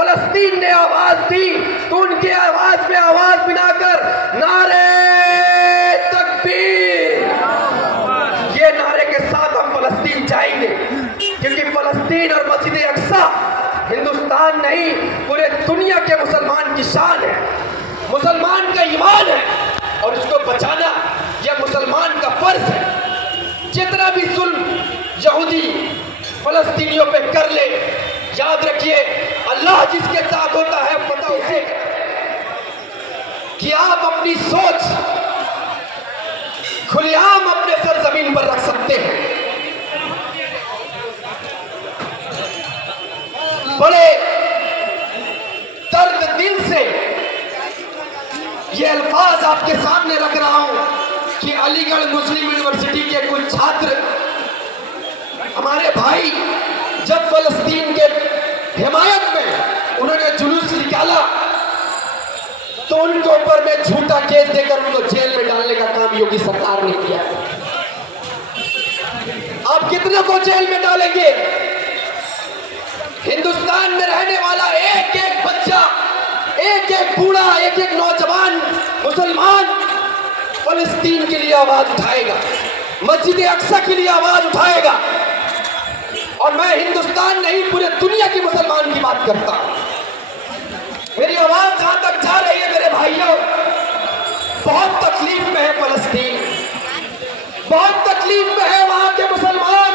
फलस्तीन ने आवाज दी तो उनके आवाज में आवाज मिलाकर नारे तकबीर, ये नारे के साथ हम फलस्तीन जाएंगे, क्योंकि फलस्तीन और मस्जिद अक्सा हिंदुस्तान नहीं पूरे दुनिया के मुसलमान की शान है, मुसलमान का ईमान है, और इसको बचाना यह मुसलमान का फर्ज है। जितना भी जुल्म यहूदी फलस्तीनियों पे कर ले, याद रखिए अल्लाह जिसके साथ होता है पता उसे कि आप अपनी सोच खुलेआम अपने सरजमीन पर रख सकते हैं। बड़े दर्द दिल से ये अल्फाज आपके सामने रख रहा हूं कि अलीगढ़ मुस्लिम यूनिवर्सिटी के कुछ छात्र हमारे भाई जब फलस्तीन के हिमायत में उन्होंने जुलूस निकाला तो उनके ऊपर में झूठा केस देकर उनको जेल में डालने का काम योगी सरकार ने किया। आप कितने को जेल में डालेंगे? हिंदुस्तान में रहने वाला एक एक बच्चा, एक एक बूढ़ा, एक एक नौजवान मुसलमान फलस्तीन के लिए आवाज उठाएगा, मस्जिद अक्सा के लिए आवाज उठाएगा। और मैं हिंदुस्तान नहीं पूरे दुनिया के मुसलमान की बात करता हूं। मेरी आवाज जहां तक जा रही है मेरे भाइयों, बहुत तकलीफ में है फलस्तीन, बहुत तकलीफ में है वहां के मुसलमान।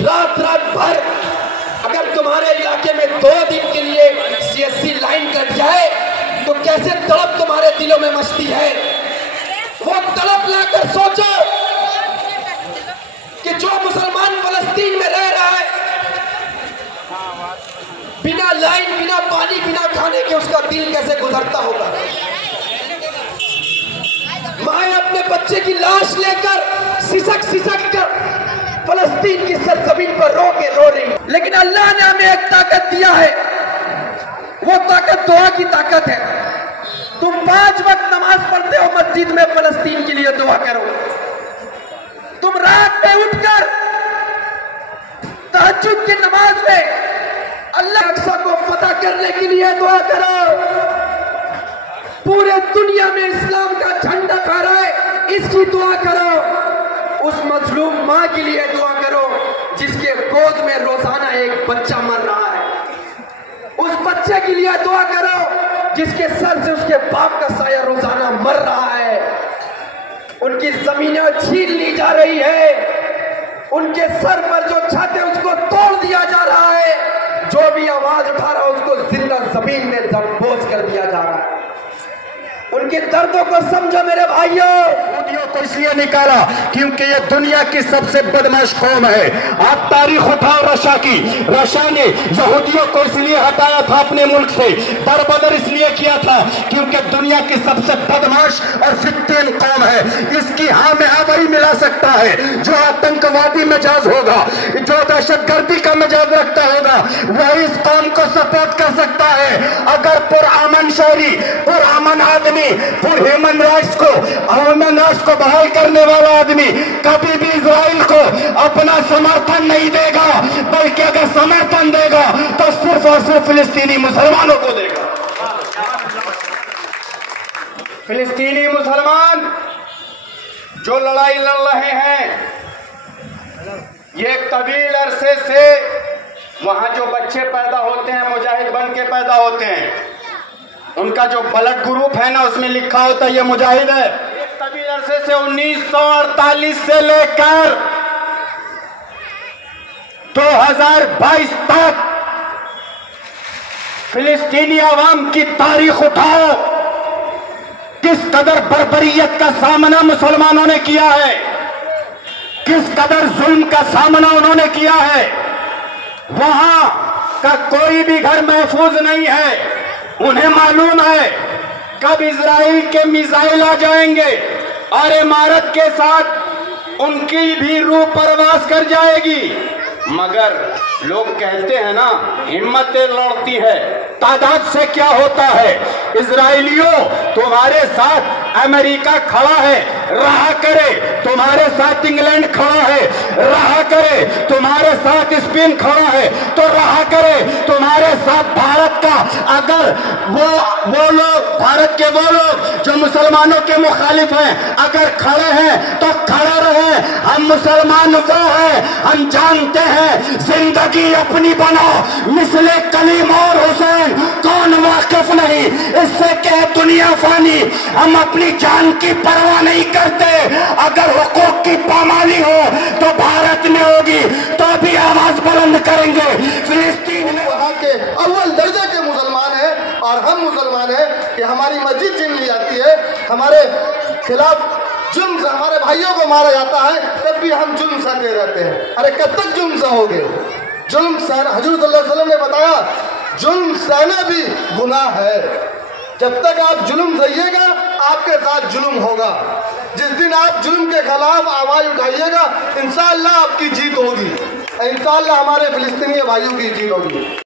रात रात भर अगर तुम्हारे इलाके में 2 दिन के लिए सीएससी लाइन कट जाए तो कैसे तड़प तुम्हारे दिलों में मचती है। वो तड़प लाकर सोचो कि जो मुसलमान फलस्तीन में रह रहा है बिना लाइन, बिना पानी, बिना खाने के, उसका दिल कैसे गुजरता होगा। माए अपने बच्चे की लाश लेकर सिसक सिसक कर फलस्तीन की सरजमीन पर रो रही। लेकिन अल्लाह ने हमें एक ताकत दिया है, वो ताकत दुआ की ताकत है। तुम 5 वक्त नमाज पढ़ते हो मस्जिद में, फलस्तीन के लिए दुआ करो। तुम रात में उठकर तहज्जुद की नमाज में अल्लाह अक्सा को फतह करने के लिए दुआ करो। पूरे दुनिया में इस्लाम का झंडा फहरा है, इसकी दुआ करो। उस मजलूम मां के लिए दुआ करो जिसके गोद में रोजाना एक बच्चा मर रहा है। उस बच्चे के लिए दुआ करो जिसके सर से उसके बाप का साया रोजाना मर रहा है। उनकी जमीनें छीन ली जा रही है, उनके सर पर जो छत है उसको तोड़ दिया जा रहा है। जो भी आवाज उठा रहा है उसको जिंदा जमीन में दबोच कर दिया जा रहा है। उनके दर्दों को समझो मेरे भाइयों। यहूदियों को इसलिए निकाला क्योंकि ये दुनिया की सबसे बदमाश कौम है। आप तारीख उठाओ रशा की, रशा ने यहूदियों को इसलिए हटाया था अपने मुल्क से, दरबदर इसलिए किया था क्योंकि दुनिया की सबसे बदमाश और फित्तीन कौम है। इसकी हाँ में हाँ वही मिला सकता है जो आतंकवादी मिजाज होगा, जो दहशतगर्दी का मिजाज रखता होगा, वही इस कौम को सपोर्ट कर सकता है। अगर पुरअमन शहरी, पुरअमन आदमी, फॉर ह्यूमन राइट्स को बहाल करने वाला आदमी कभी भी इजराइल को अपना समर्थन नहीं देगा, बल्कि अगर समर्थन देगा तो सिर्फ और सिर्फ फिलिस्तीनी मुसलमानों को देगा। फिलिस्तीनी मुसलमान जो लड़ाई लड़ रहे हैं, ये तवील अरसे से वहां जो बच्चे पैदा होते हैं मुजाहिद बन के पैदा होते हैं, उनका जो ब्लड ग्रुप है ना उसमें लिखा होता है ये मुजाहिद है। एक तवील अरसे से 1948 से लेकर 2022 तक फिलिस्तीनी अवाम की तारीख उठाओ, किस कदर बर्बरियत का सामना मुसलमानों ने किया है, किस कदर जुल्म का सामना उन्होंने किया है। वहां का कोई भी घर महफूज नहीं है। उन्हें मालूम है कब इजराइल के मिसाइल आ जाएंगे और इमारत के साथ उनकी भी रूह परवास कर जाएगी। मगर लोग कहते हैं ना, हिम्मतें लड़ती है, तादाद से क्या होता है। इजराइलियों तुम्हारे साथ अमेरिका खड़ा है, रहा करे। तुम्हारे साथ इंग्लैंड खड़ा है, रहा करे। तुम्हारे साथ स्पेन खड़ा है तो रहा करे। तुम्हारे साथ भारत का अगर वो लोग, भारत के वो लोग जो मुसलमानों के मुखालिफ हैं, अगर खड़े हैं तो खड़े रहे। हम मुसलमान वो हैं, हम जानते हैं जिंदगी अपनी बनाओ मिसले कलीम और हुसैन, कौन वाकिफ नहीं इससे क्या दुनिया फानी। हम अपनी जान की परवाह नहीं करते। अगर हुकूक की पामाली हो तो भारत में होगी, तो भी आवाज बुलंद करेंगे। फिलिस्तीन में वहाँ के अव्वल दर्जे के मुसलमान हैं और हम मुसलमान हैं कि हमारी मस्जिद छीन ली जाती है, हमारे खिलाफ जुल्म, हमारे भाइयों को मारा जाता है, तब भी हम जुल्म सहते रहते हैं। अरे कब तक जुल्म सहोगे? जुल्म सहना, हजूर सल्लल्लाहु अलैहि वसल्लम ने बताया, जुल्म सहना भी गुनाह है। जब तक आप जुल्म सहिएगा आपके साथ जुल्म होगा। जिस दिन आप जुल्म के खिलाफ आवाज उठाइएगा इंशाअल्लाह आपकी जीत होगी, इंशाअल्लाह हमारे फिलिस्तीनी भाइयों की जीत होगी।